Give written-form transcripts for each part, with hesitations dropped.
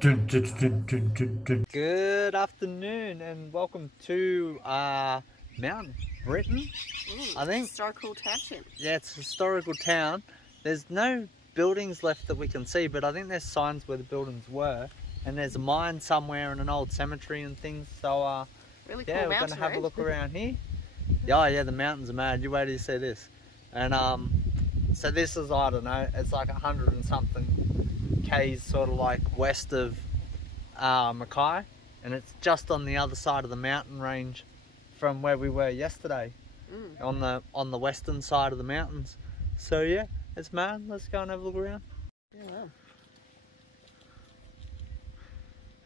Good afternoon and welcome to Mount Britton, I think. Historical township. Yeah, it's a historical town. There's no buildings left that we can see, but I think there's signs where the buildings were. And there's a mine somewhere and an old cemetery and things. So Really cool yeah, we're mountain going to have a range. look around here. Yeah, the mountains are mad. You wait till you see this. And so this is, I don't know, it's like 100 and something k's sort of like west of Mackay, and it's just on the other side of the mountain range from where we were yesterday, on the western side of the mountains. So yeah, it's mad. Let's go and have a look around. Yeah, wow.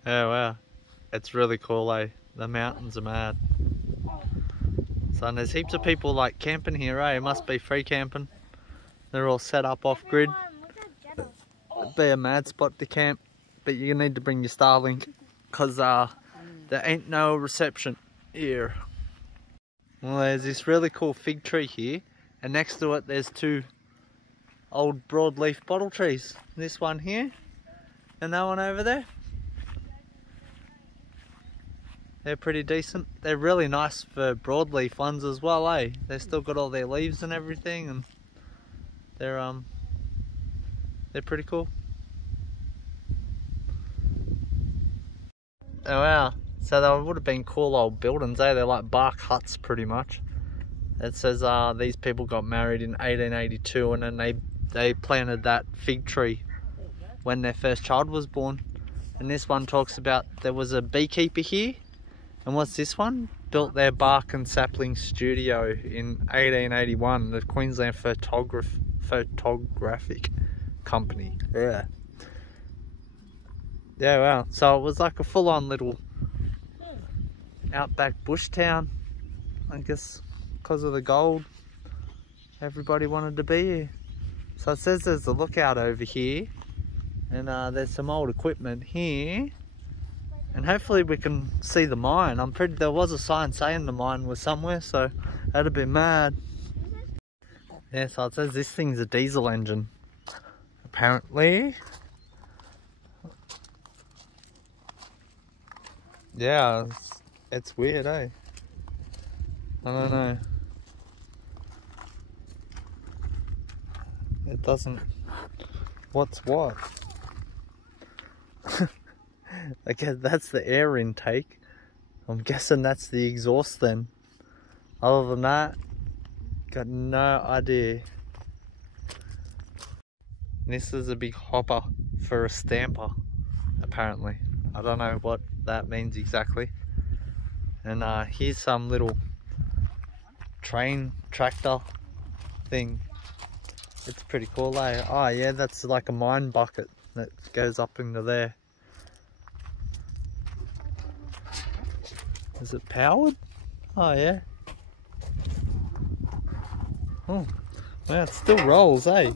Oh wow, it's really cool, eh? The mountains are mad. So there's heaps of people like camping here, eh? It must be free camping. They're all set up off grid. It'd be a mad spot to camp, but you need to bring your Starlink because there ain't no reception here. Well, there's this really cool fig tree here, and next to it there's two old broadleaf bottle trees. This one here and that one over there. They're pretty decent. They're really nice for broadleaf ones as well, eh? They've still got all their leaves and everything, and they're pretty cool. Oh wow, so they would have been cool old buildings, eh? They're like bark huts pretty much. It says these people got married in 1882 and then they planted that fig tree when their first child was born. And this one talks about there was a beekeeper here. And what's this one? Built their bark and sapling studio in 1881, the Queensland Photographic Company. Yeah. Yeah, wow. So it was like a full-on little outback bush town. I guess because of the gold, everybody wanted to be here. So it says there's a lookout over here, and there's some old equipment here. And hopefully we can see the mine. There was a sign saying the mine was somewhere, so that'd be mad. Yeah, so it says this thing's a diesel engine, apparently. Yeah, it's weird, eh? I don't know. It doesn't... What's what? I guess that's the air intake. I'm guessing that's the exhaust then. Other than that, got no idea. This is a big hopper for a stamper, apparently. I don't know what that means exactly. And here's some little train tractor thing. It's pretty cool, eh? Oh yeah, that's like a mine bucket that goes up into there. Is it powered? Oh yeah. Oh, wow, it still rolls, eh?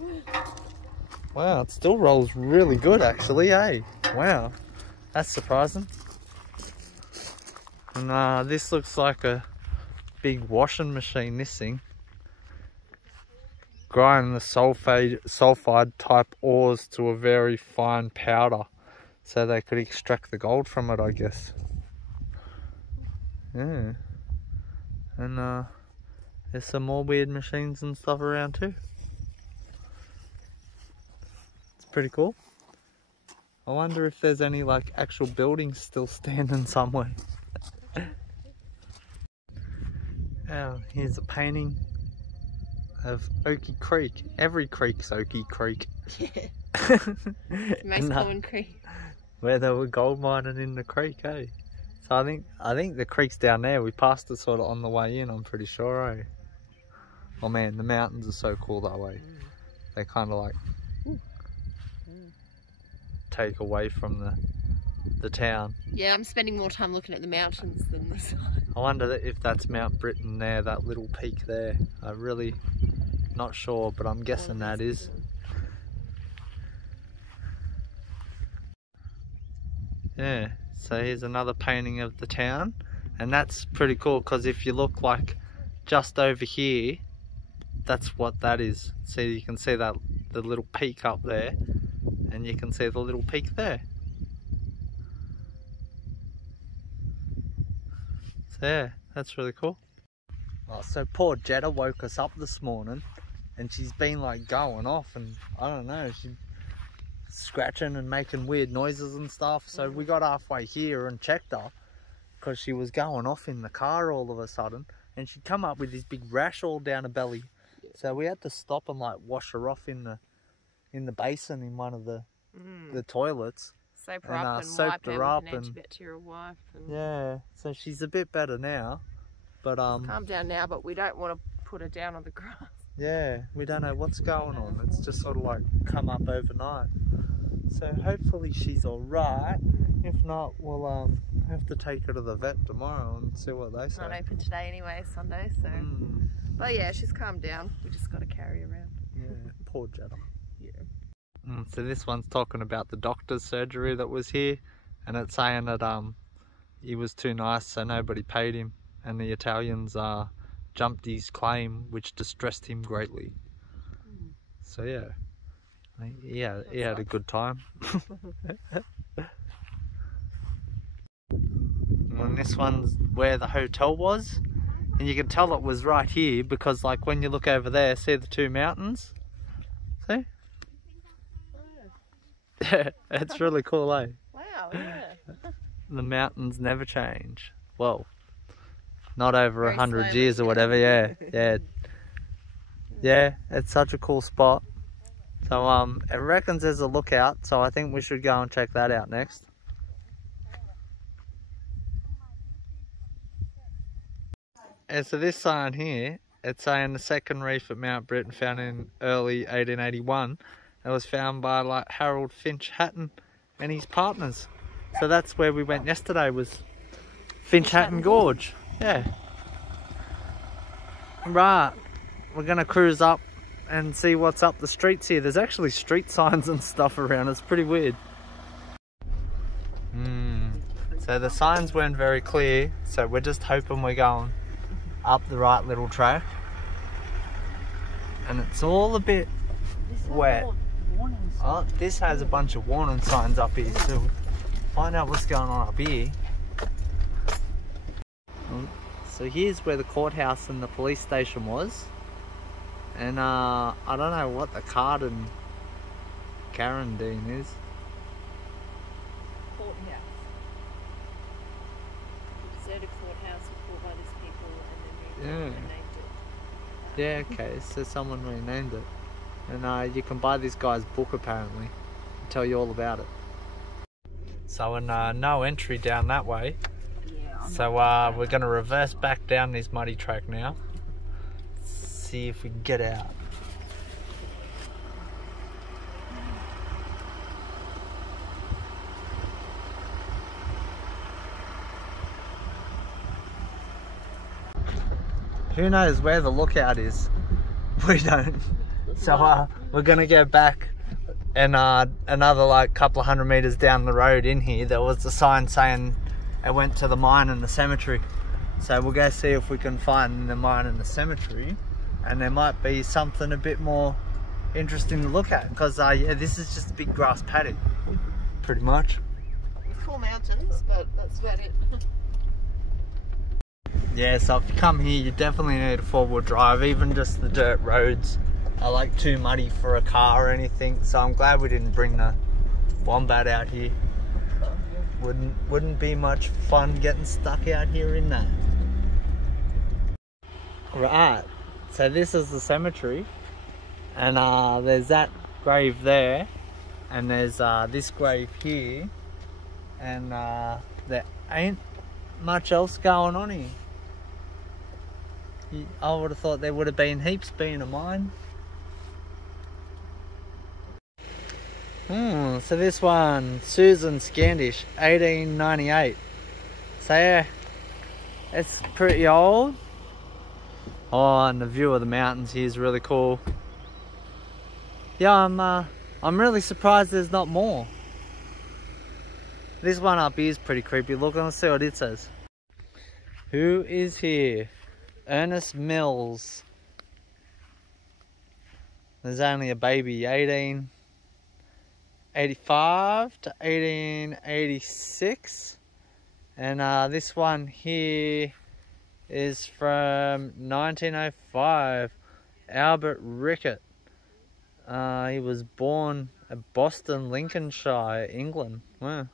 Wow, it still rolls really good actually, eh? Wow, that's surprising. And this looks like a big washing machine, this thing. Grinding the sulfide type ores to a very fine powder so they could extract the gold from it, I guess. Yeah, and there's some more weird machines and stuff around too. It's pretty cool. I wonder if there's any like actual buildings still standing somewhere. Oh, here's a painting of Oky Creek. Every creek's Oky Creek. Yeah. It's the most common creek. Where they were gold mining in the creek, eh? So I think the creek's down there. We passed it sort of on the way in, I'm pretty sure, eh? Oh man, the mountains are so cool that way. They kind of like take away from the town. Yeah, I'm spending more time looking at the mountains than the side. I wonder if that's Mount Britton there, that little peak there. I'm really not sure, but I'm guessing that is. Yeah, so here's another painting of the town, and that's pretty cool because if you look like just over here, that's what that is. So you can see that the little peak up there, and you can see the little peak there. So yeah, that's really cool. Oh, so poor Jeda woke us up this morning and she's been like going off, and I don't know, she's scratching and making weird noises and stuff. So we got halfway here and checked her because she was going off in the car all of a sudden, and she'd come up with this big rash all down her belly. So we had to stop and like wash her off in the basin in one of the toilets. Soap her up and soaped wipe her her up with an and antibacterial wipe. And yeah, so she's a bit better now, but calm down now, but we don't want to put her down on the grass. yeah, we don't know what's going on. It's just sort of like come up overnight. So hopefully she's all right. If not, we'll have to take her to the vet tomorrow and see what they say. It's not open today anyway, Sunday, so. But yeah, she's calmed down. We just got to carry her around. Yeah, poor Jeda. Yeah. So this one's talking about the doctor's surgery that was here, and it's saying that he was too nice, so nobody paid him, and the Italians jumped his claim, which distressed him greatly. So yeah, he had a good time. And this one's where the hotel was, and you can tell it was right here because like when you look over there, see the two mountains? See? It's really cool, eh? Wow, yeah. The mountains never change. Well, not over Very 100 slowly, years or whatever, yeah. Yeah, it's such a cool spot. So it reckons there's a lookout, so I think we should go and check that out next. And so this sign here, it's saying the second reef at Mount Britton, found in early 1881. It was found by like Harold Finch Hatton and his partners. So that's where we went yesterday, was Finch Hatton Gorge. Yeah. Right, we're gonna cruise up and see what's up the streets here. There's actually street signs and stuff around. It's pretty weird. So the signs weren't very clear, so we're just hoping we're going up the right little track. And it's all a bit wet. Oh, this has a bunch of warning signs up here, so we'll find out what's going on up here. So here's where the courthouse and the police station was. And I don't know what the Carden Dean is. Courthouse. Deserted courthouse was built by these people and then renamed it. Yeah, okay, so someone renamed it. And you can buy this guy's book apparently. I'll tell you all about it. So no entry down that way. Yeah, So we're going to reverse back down this muddy track now. See if we can get out. Who knows where the lookout is? We don't. So we're gonna go back, and another like couple of 100 meters down the road in here there was a sign saying it went to the mine and the cemetery. So we'll go see if we can find the mine and the cemetery, and there might be something a bit more interesting to look at, because yeah, this is just a big grass paddock pretty much. Cool mountains, but that's about it. Yeah, so if you come here you definitely need a four-wheel drive. Even just the dirt roads are like too muddy for a car or anything, so I'm glad we didn't bring the Wombat out here. Wouldn't be much fun getting stuck out here in that. Right, so this is the cemetery, and there's that grave there, and there's this grave here, and there ain't much else going on here. I would have thought there would have been heaps, being a mine. So this one, Susan Scandish, 1898. So yeah, it's pretty old. Oh, and the view of the mountains here is really cool. Yeah, I'm really surprised there's not more. This one up here is pretty creepy. Look, let's see what it says. Who is here? Ernest Mills. There's only a baby, 1885 to 1886. And this one here is from 1905. Albert Rickett. He was born at Boston, Lincolnshire, England. Wow.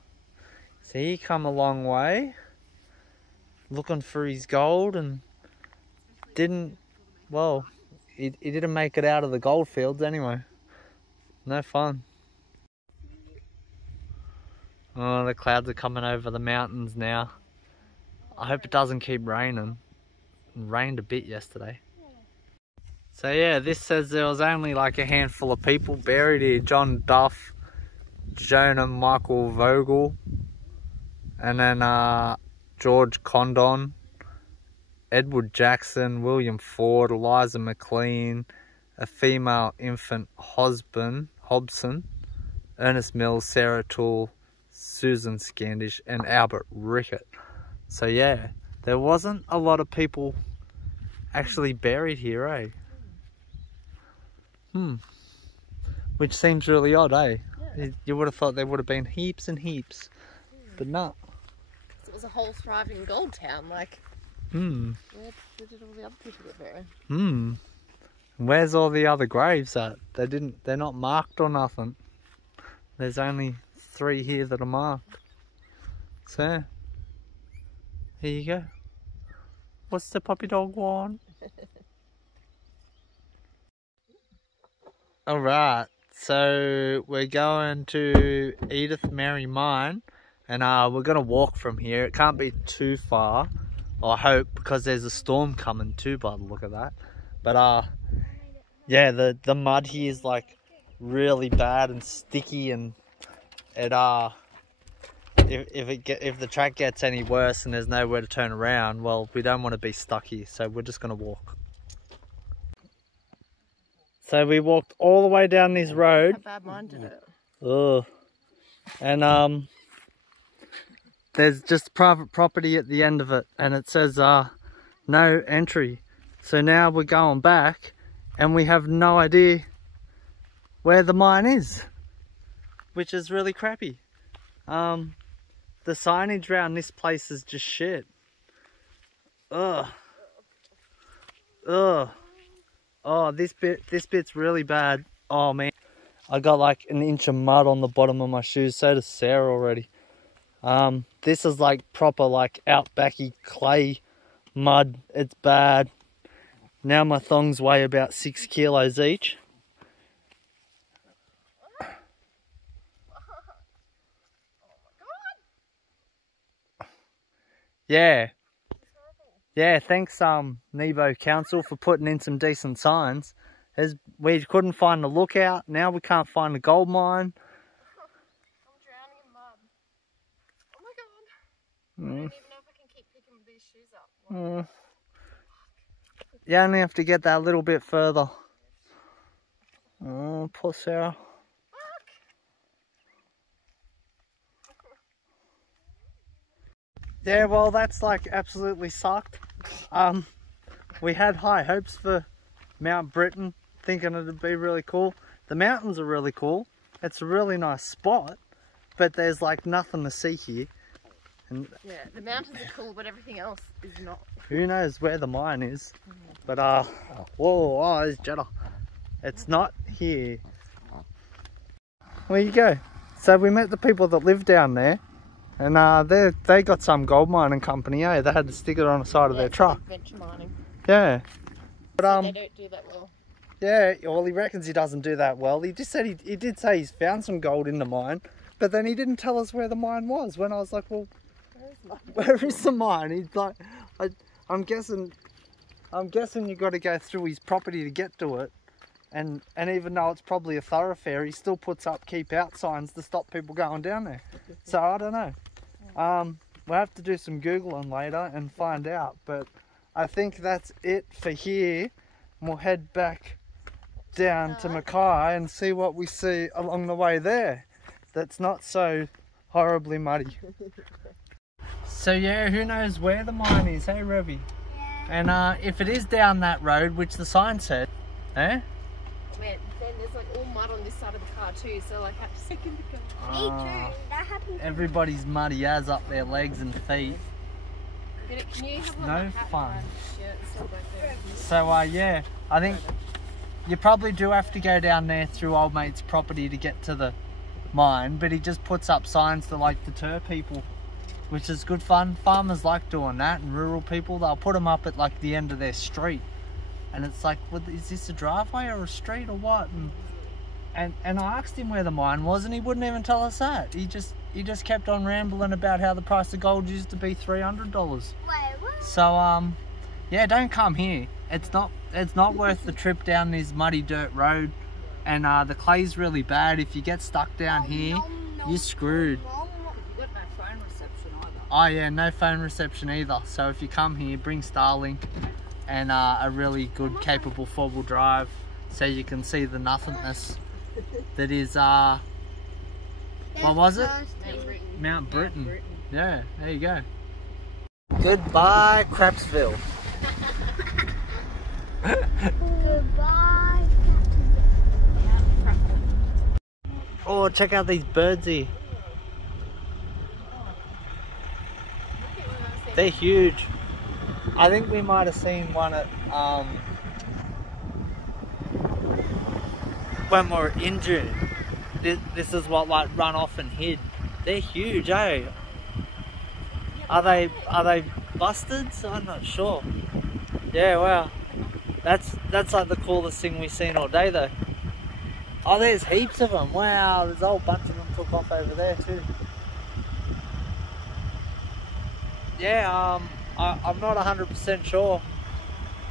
So he come a long way looking for his gold and didn't, well, he didn't make it out of the gold fields anyway. No fun. Oh, the clouds are coming over the mountains now. I hope it doesn't keep raining. It rained a bit yesterday. So yeah, this says there was only like a handful of people buried here. John Duff, Jonah Michael Vogel, and then George Condon, Edward Jackson, William Ford, Eliza McLean, a female infant Hobson, Ernest Mills, Sarah Toole, Susan Scandish, and Albert Rickett. So yeah, there wasn't a lot of people actually buried here, eh? Which seems really odd, eh? Yeah. You would have thought there would have been heaps and heaps, but not. It was a whole thriving gold town, like. Where did all the other people get buried? Where's all the other graves at? They're not marked or nothing. There's only 3 here that are marked. So, here you go. What's the puppy dog want? Alright, so we're going to Edith Mary Mine, and we're going to walk from here. It can't be too far, I hope, because there's a storm coming too by the look of that. But yeah, the mud here is like really bad and sticky, and it if the track gets any worse and there's nowhere to turn around, well, we don't want to be stuck here, so we're just going to walk. So we walked all the way down this road. How bad mine did it? Ugh. And there's just private property at the end of it, and it says no entry. So now we're going back and we have no idea where the mine is, which is really crappy. The signage around this place is just shit. Ugh. Ugh. Oh, this bit's really bad. Oh man, I got like an inch of mud on the bottom of my shoes. So does Sarah already. This is like proper like outbacky clay mud. It's bad. Now my thongs weigh about 6 kilos each. Yeah. Yeah, thanks Nebo Council for putting in some decent signs. As we couldn't find the lookout, now we can't find the gold mine. I'm drowning in mud. Oh my god. I don't even know if I can keep picking these shoes up. You only have to get that little bit further. Oh, poor Sarah. Yeah, well, that's like absolutely sucked. We had high hopes for Mount Britton, thinking it'd be really cool. The mountains are really cool. It's a really nice spot, but there's like nothing to see here. And yeah, the mountains are cool, but everything else is not. Who knows where the mine is? But whoa, oh, there's Jeda. It's not here. There you go. So we met the people that live down there. And they got some gold mining company, eh? They had to stick it on the side of their truck. Venture mining. Yeah. But they don't do that well. Yeah, well, he reckons he doesn't do that well. He just said he did say he's found some gold in the mine, but then he didn't tell us where the mine was. When I was like, well, where is the mine? He's like, I'm guessing you got to go through his property to get to it. And even though it's probably a thoroughfare, he still puts up keep out signs to stop people going down there. So I don't know. We'll have to do some Googling later and find out. But I think that's it for here. And we'll head back down to Mackay and see what we see along the way there. That's not so horribly muddy. So yeah, who knows where the mine is, hey Revy? Yeah. And if it is down that road, which the sign said, eh? Man, then there's like all mud on this side of the car too, so like have to second the car. Me too, that happened. Everybody's muddy as up their legs and feet. Can you have No fun. Shit, So yeah, I think you probably do have to go down there through old mate's property to get to the mine, but he just puts up signs to like deter people, which is good fun. Farmers like doing that, and rural people, they'll put them up at like the end of their street, and it's like, what, is this a driveway or a street or what? And I asked him where the mine was, and he wouldn't even tell us that. He just kept on rambling about how the price of gold used to be $300. So yeah, don't come here. It's not worth the trip down this muddy dirt road, and the clay's really bad. If you get stuck down here, you're screwed. Got no phone reception either. Oh yeah, no phone reception either. So if you come here, bring Starlink and a really good, capable 4-wheel drive, so you can see the nothingness that is what was it? Mount Britton. Yeah, there you go. Goodbye, Crapsville. Goodbye. Oh, check out these birds here. They're huge. I think we might have seen one at when we were in June. This is what like run off and hid. They're huge, eh? Are they bustards? I'm not sure. Yeah, wow. That's like the coolest thing we've seen all day though. Oh, there's heaps of them. Wow, there's a whole bunch of them took off over there too. Yeah, I'm not 100% sure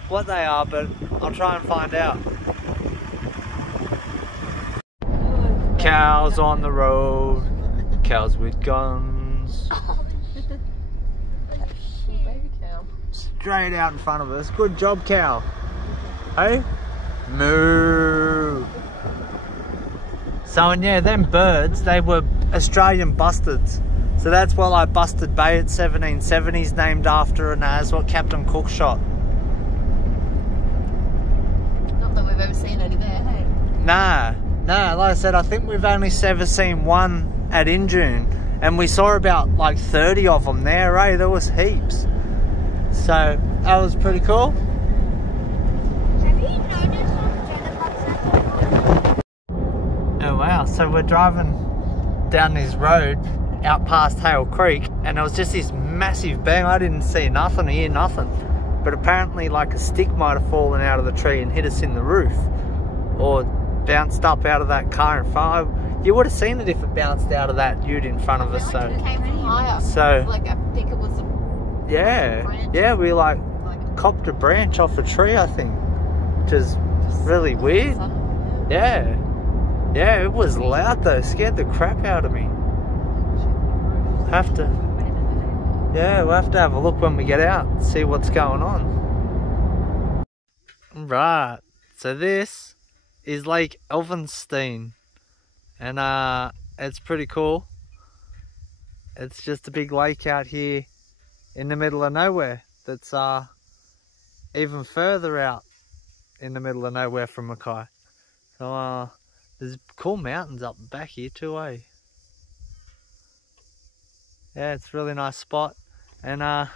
what they are, but I'll try and find out. Cows on the road, cows with guns. Baby cow. Straight out in front of us. Good job, cow. Hey? Moo. So, and yeah, them birds, they were Australian bustards. So that's what like Busted Bay at 1770's named after, and that's what Captain Cook shot. Not that we've ever seen any there, hey? Nah, like I said, I think we've only ever seen one at Injune, and we saw about like 30 of them there, eh? There was heaps. So that was pretty cool. Have you noticed on Jeda? Oh wow, so we're driving down this road out past Hale Creek, and there was just this massive bang. I didn't see nothing, hear nothing, but apparently like a stick might have fallen out of the tree and hit us in the roof, or bounced up out of that car in front. You would have seen it if it bounced out of that ute in front of us. So It came from higher. So like I think it was a yeah, we like copped a branch off a tree, I think, which is really weird. Yeah, it was loud though, scared the crap out of me. We'll have to have a look when we get out and see what's going on. Right, so this is Lake Elvenstein, and it's pretty cool. It's just a big lake out here in the middle of nowhere that's even further out in the middle of nowhere from Mackay. So there's cool mountains up the back here too, eh? Yeah, it's a really nice spot, and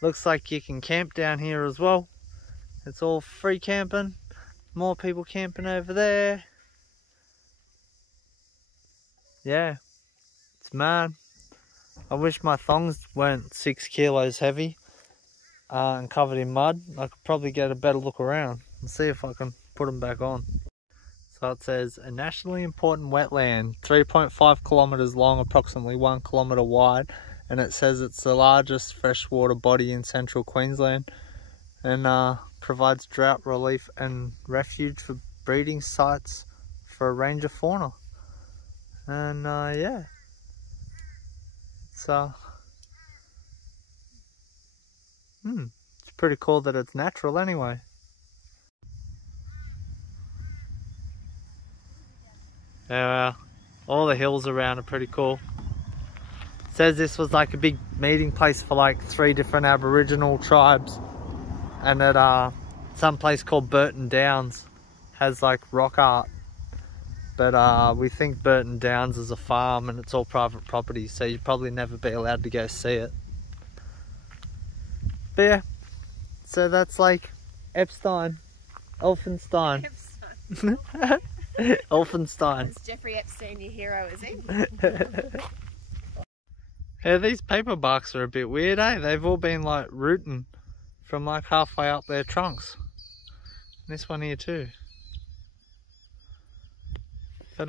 looks like you can camp down here as well. It's all free camping. More people camping over there. Yeah, it's mad. I wish my thongs weren't 6 kilos heavy and covered in mud. I could probably get a better look around and see if I can put them back on. So it says, a nationally important wetland, 3.5 kilometres long, approximately 1 kilometre wide, and it says it's the largest freshwater body in central Queensland, and provides drought relief and refuge for breeding sites for a range of fauna. And yeah, it's it's pretty cool that it's natural anyway. Yeah, all the hills around are pretty cool. It says this was like a big meeting place for like 3 different Aboriginal tribes, and at some place called Burton Downs has like rock art, but we think Burton Downs is a farm and it's all private property, so you'd probably never be allowed to go see it. But yeah, so that's like Epstein, Elfenstein. Elfenstein. Is Jeffrey Epstein your hero, is he? Yeah, these paper barks are a bit weird, eh? They've all been like rooting from like halfway up their trunks. This one here too. But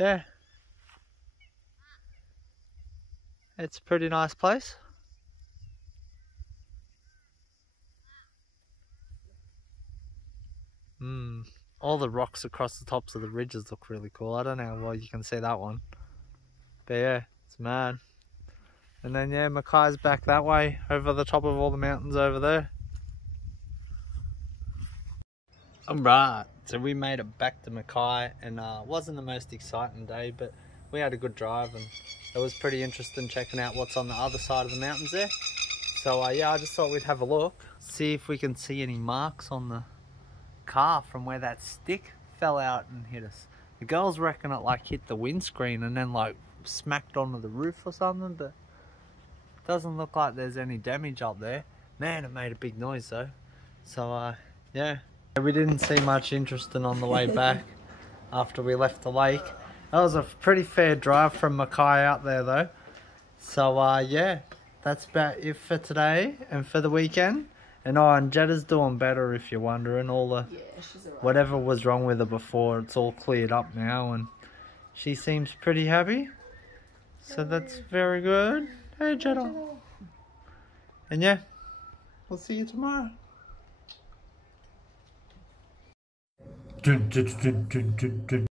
yeah. It's a pretty nice place. All the rocks across the tops of the ridges look really cool. I don't know how well you can see that one. But yeah, it's mad. And then yeah, Mackay's back that way, over the top of all the mountains over there. Alright, so we made it back to Mackay, and it wasn't the most exciting day, but we had a good drive, and it was pretty interesting checking out what's on the other side of the mountains there. So yeah, I just thought we'd have a look, see if we can see any marks on the car from where that stick fell out and hit us. The girls reckon it like hit the windscreen and then like smacked onto the roof or something, but it doesn't look like there's any damage up there. Man, it made a big noise though. So yeah, we didn't see much interesting on the way back after we left the lake. That was a pretty fair drive from Mackay out there though. So yeah, that's about it for today and for the weekend. And Jeda's doing better, if you're wondering. All the whatever was wrong with her before, it's all cleared up now, and she seems pretty happy. So that's very good. Hey Jeda. And yeah, we'll see you tomorrow.